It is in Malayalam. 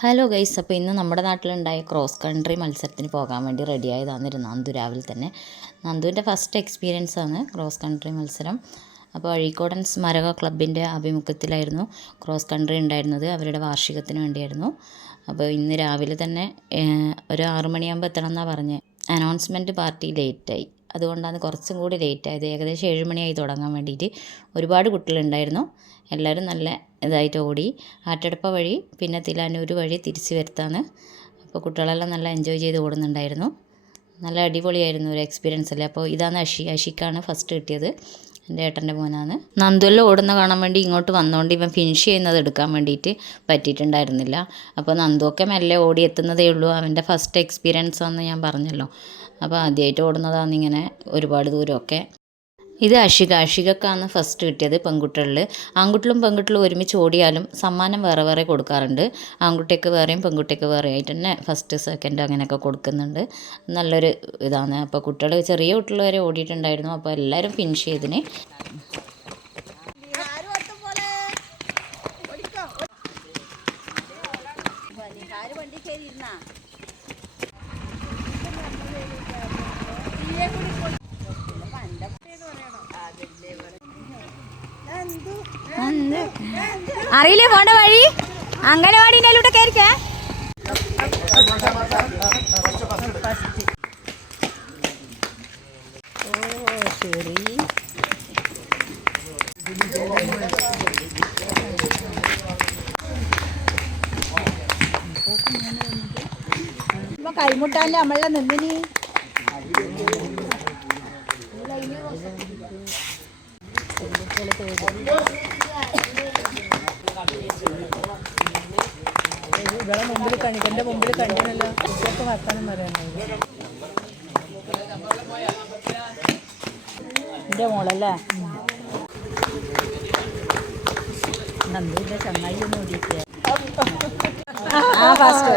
ഹലോ ഗൈസ്, അപ്പോൾ ഇന്ന് നമ്മുടെ നാട്ടിലുണ്ടായ ക്രോസ് കൺട്രി മത്സരത്തിന് പോകാൻ വേണ്ടി റെഡിയായതാണ് നന്ദു. രാവിലെ തന്നെ നന്ദുവിൻ്റെ ഫസ്റ്റ് എക്സ്പീരിയൻസ് ആണ് ക്രോസ് കൺട്രി മത്സരം. അപ്പോൾ അഴീക്കോടൻ സ്മാരക ക്ലബിൻ്റെ ആഭിമുഖ്യത്തിലായിരുന്നു ക്രോസ് കൺട്രി ഉണ്ടായിരുന്നത്. അവരുടെ വാർഷികത്തിന് വേണ്ടിയായിരുന്നു. അപ്പോൾ ഇന്ന് രാവിലെ തന്നെ ഒരു 6 മണിയാകുമ്പോൾ എത്തണം എന്നാണ് പറഞ്ഞത്. അനൗൺസ്മെൻറ്റ് പാർട്ടി ലേറ്റായി, അതുകൊണ്ടാണ് കുറച്ചും കൂടി ലേറ്റായത്. ഏകദേശം 7 മണിയായി തുടങ്ങാൻ വേണ്ടിയിട്ട്. ഒരുപാട് കുട്ടികളുണ്ടായിരുന്നു. എല്ലാവരും നല്ല ഇതായിട്ട് ഓടി. ആറ്റടപ്പ വഴി പിന്നെ തിലാനൂർ വഴി തിരിച്ച് വരുത്താണ്. അപ്പോൾ കുട്ടികളെല്ലാം നല്ല എൻജോയ് ചെയ്ത് ഓടുന്നുണ്ടായിരുന്നു. നല്ല അടിപൊളിയായിരുന്നു ഒരു എക്സ്പീരിയൻസ് അല്ലേ. അപ്പോൾ ഇതാണ് അഷിക്കാണ് ഫസ്റ്റ് കിട്ടിയത്. എൻ്റെ ഏട്ടൻ്റെ മോനാണ്. നന്ദുവെല്ലാം ഓടുന്ന കാണാൻ വേണ്ടി ഇങ്ങോട്ട് വന്നുകൊണ്ട് ഇവൻ ഫിനിഷ് ചെയ്യുന്നത് എടുക്കാൻ വേണ്ടിയിട്ട് പറ്റിയിട്ടുണ്ടായിരുന്നില്ല. അപ്പോൾ നന്ദുവൊക്കെ മെല്ലെ ഓടി എത്തുന്നതേ ഉള്ളൂ. അവൻ്റെ ഫസ്റ്റ് എക്സ്പീരിയൻസ് ആണെന്ന് ഞാൻ പറഞ്ഞല്ലോ. അപ്പോൾ ആദ്യമായിട്ട് ഓടുന്നതാണിങ്ങനെ ഒരുപാട് ദൂരമൊക്കെ. ഇത് അഷികക്കാണ് ഫസ്റ്റ് കിട്ടിയത് പെൺകുട്ടികളിൽ. ആൺകുട്ടികളും പെൺകുട്ടികളും ഒരുമിച്ച് ഓടിയാലും സമ്മാനം വേറെ വേറെ കൊടുക്കാറുണ്ട്. ആൺകുട്ടിക്ക് വേറെയും പെൺകുട്ടിക്ക് വേറെ ആയിട്ട് തന്നെ ഫസ്റ്റ് സെക്കൻഡ് അങ്ങനെയൊക്കെ കൊടുക്കുന്നുണ്ട്. നല്ലൊരു ഇതാണ്. അപ്പോൾ കുട്ടികൾ ചെറിയ കുട്ടികൾ വരെ ഓടിയിട്ടുണ്ടായിരുന്നു. അപ്പോൾ എല്ലാവരും ഫിനിഷ് ചെയ്തിന്. അറിയില്ലേ പോണ്ട വഴി? അംഗനവാടിയിലൂടെ കയറിക്കേ. കൈമുട്ടാൻ്റെ നമ്മളെ നിന്നിനി ഇവിടെ മുമ്പിൽ എൻ്റെ മുമ്പിൽ കണ്ടിനല്ലോ. കുട്ടികൾക്ക് വർത്താനം പറയാനായി. എൻ്റെ മോളല്ലേ നന്ദുവിൻ്റെ ചങ്ങായി ഒന്ന് ഓടിക്കുക. ഫസ്റ്റ്